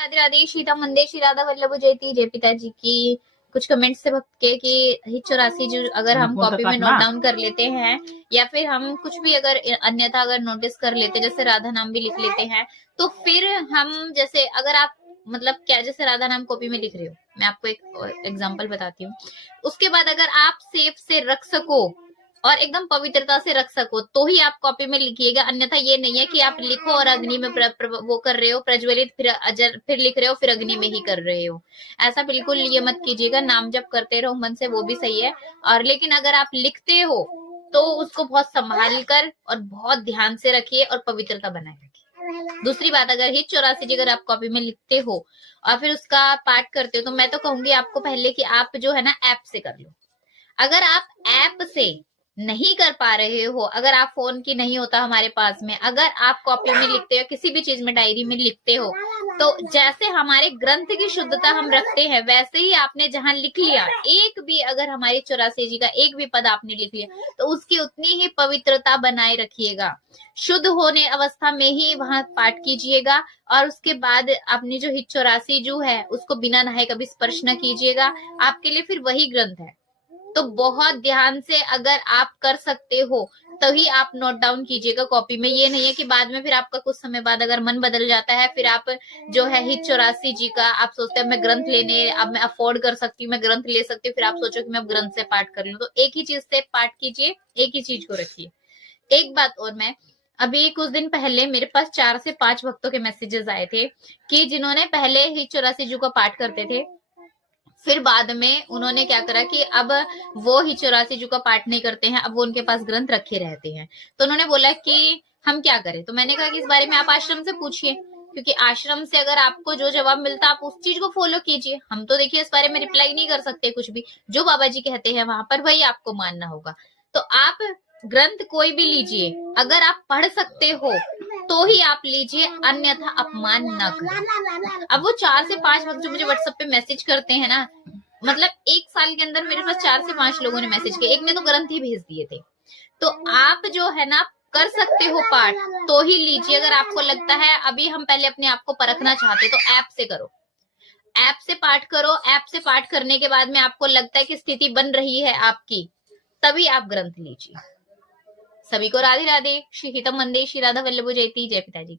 राधे राधे। सीता मंदिर श्री राधा वल्लभ जयती जय पिताजी की। कुछ कमेंट्स से भक्त के कि हित 84 जो अगर हम कॉपी में नोट डाउन कर लेते हैं या फिर हम कुछ भी अगर अन्यथा अगर नोटिस कर लेते, जैसे राधा नाम भी लिख लेते हैं, तो फिर हम जैसे अगर आप मतलब क्या जैसे राधा नाम कॉपी में लिख रहे हो, मैं आपको एक एग्जांपल बताती हूँ। उसके बाद अगर आप सेफ से रख सको और एकदम पवित्रता से रख सको तो ही आप कॉपी में लिखिएगा, अन्यथा ये नहीं है कि आप लिखो और अग्नि में वो कर रहे हो प्रज्वलित, फिर अजर फिर लिख रहे हो, फिर अग्नि में ही कर रहे हो। ऐसा बिल्कुल ये मत कीजिएगा। नाम जप करते रहो मन से, वो भी सही है। और लेकिन अगर आप लिखते हो तो उसको बहुत संभाल कर और बहुत ध्यान से रखिए और पवित्रता बनाए रखिए। दूसरी बात, अगर हित 84 जी अगर आप कॉपी में लिखते हो और फिर उसका पाठ करते हो, तो मैं तो कहूंगी आपको पहले कि आप जो है ना ऐप से कर लो। अगर आप ऐप से नहीं कर पा रहे हो, अगर आप फोन की नहीं होता हमारे पास में, अगर आप कॉपी में लिखते हो, किसी भी चीज में डायरी में लिखते हो, तो जैसे हमारे ग्रंथ की शुद्धता हम रखते हैं वैसे ही आपने जहां लिख लिया, एक भी अगर हमारी 84 जी का एक भी पद आपने लिख लिया तो उसकी उतनी ही पवित्रता बनाए रखिएगा। शुद्ध होने अवस्था में ही वहां पाठ कीजिएगा और उसके बाद अपनी जो हित 84 जो है उसको बिना नहाए कभी स्पर्श न कीजिएगा। आपके लिए फिर वही ग्रंथ है। तो बहुत ध्यान से अगर आप कर सकते हो तभी आप नोट डाउन कीजिएगा कॉपी में। ये नहीं है कि बाद में फिर आपका कुछ समय बाद अगर मन बदल जाता है, फिर आप जो है हित 84 जी का आप सोचते हैं मैं ग्रंथ लेने, अब मैं अफोर्ड कर सकती हूँ, मैं ग्रंथ ले सकती हूँ, फिर आप सोचो कि मैं अब ग्रंथ से पाठ कर लूं। तो एक ही चीज से पाठ कीजिए, एक ही चीज को रखिए। एक बात और, मैं अभी कुछ दिन पहले मेरे पास 4 से 5 भक्तों के मैसेजेस आए थे कि जिन्होंने पहले हित 84 जी का पाठ करते थे, फिर बाद में उन्होंने क्या करा कि अब वो ही 84 जो का पाठ नहीं करते हैं, अब वो उनके पास ग्रंथ रखे रहते हैं। तो उन्होंने बोला कि हम क्या करें। तो मैंने कहा कि इस बारे में आप आश्रम से पूछिए, क्योंकि आश्रम से अगर आपको जो जवाब मिलता आप उस चीज को फॉलो कीजिए। हम तो देखिए इस बारे में रिप्लाई नहीं कर सकते कुछ भी, जो बाबा जी कहते हैं वहां पर वही आपको मानना होगा। तो आप ग्रंथ कोई भी लीजिए, अगर आप पढ़ सकते हो तो ही आप लीजिए, अन्यथा अपमान न करें। अब वो 4 से 5 वक्त जो मुझे व्हाट्सएप पे मैसेज करते हैं ना, मतलब एक साल के अंदर मेरे पास 4 से 5 लोगों ने मैसेज किया, एक ने तो ग्रंथ ही भेज दिए थे। तो आप जो है ना कर सकते हो पाठ तो ही लीजिए। अगर आपको लगता है अभी हम पहले अपने आप को परखना चाहते तो ऐप से करो, ऐप से पाठ करो। ऐप से पाठ करने के बाद में आपको लगता है कि स्थिति बन रही है आपकी, तभी आप ग्रंथ लीजिए। सभी को राधे राधे। श्री हितम मंदिर श्री राधा वल्लभ जयती जय पिताजी।